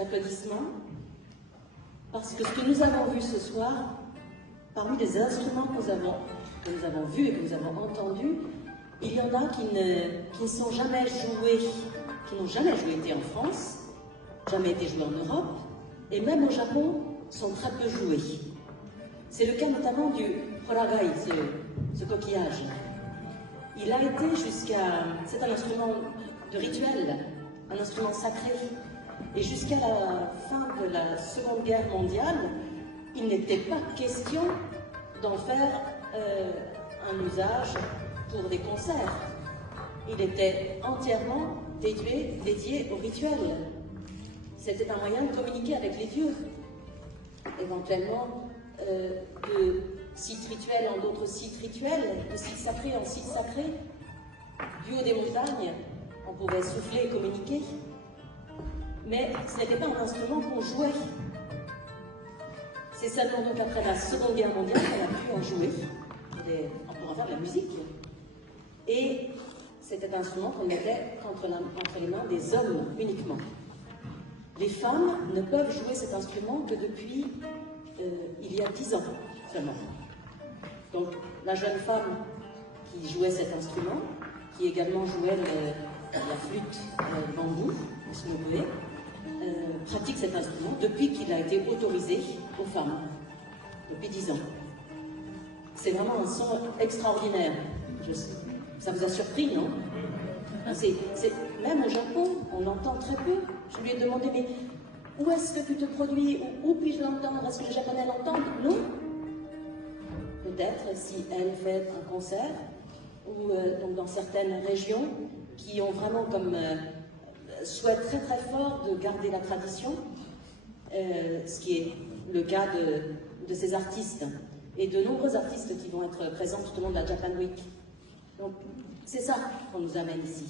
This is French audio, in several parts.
Applaudissements, parce que ce que nous avons vu ce soir, parmi les instruments que nous avons vus et que nous avons entendus, il y en a qui ne sont jamais joués, qui n'ont jamais été en France, jamais été joués en Europe, et même au Japon, sont très peu joués. C'est le cas notamment du horagai, ce coquillage. Il a été c'est un instrument de rituel, un instrument sacré. Et jusqu'à la fin de la Seconde Guerre mondiale, il n'était pas question d'en faire un usage pour des concerts. Il était entièrement dédié au rituel. C'était un moyen de communiquer avec les dieux. Éventuellement, de sites rituels en d'autres sites rituels, de sites sacrés en sites sacrés. Du haut des montagnes, on pouvait souffler et communiquer. Mais ce n'était pas un instrument qu'on jouait. C'est seulement donc après la Seconde Guerre mondiale qu'on a pu en jouer. On pourra faire de la musique. Et c'était un instrument qu'on mettait entre les mains des hommes uniquement. Les femmes ne peuvent jouer cet instrument que depuis il y a 10 ans seulement. Donc la jeune femme qui jouait cet instrument, qui également jouait la flûte bambou, le snowboé, pratique cet instrument depuis qu'il a été autorisé aux femmes, depuis 10 ans. C'est vraiment un son extraordinaire. Ça vous a surpris, non? Même au Japon, on l'entend très peu. Je lui ai demandé, mais où est-ce que tu te produis? Où puis-je l'entendre? Est-ce que les Japonais l'entendent? Non. Peut-être si elle fait un concert, ou donc dans certaines régions qui ont vraiment comme souhait très très fort de garder la tradition, ce qui est le cas de ces artistes et de nombreux artistes qui vont être présents tout au long de la Japan Week. Donc c'est ça qu'on nous amène ici.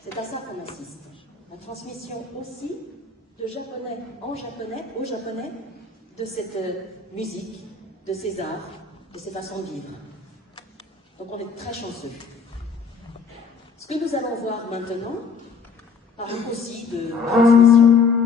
C'est à ça qu'on assiste. La transmission aussi de japonais en japonais, aux japonais, de cette musique, de ces arts, de ces façons de vivre. Donc on est très chanceux. Ce que nous allons voir maintenant parle aussi de transmission.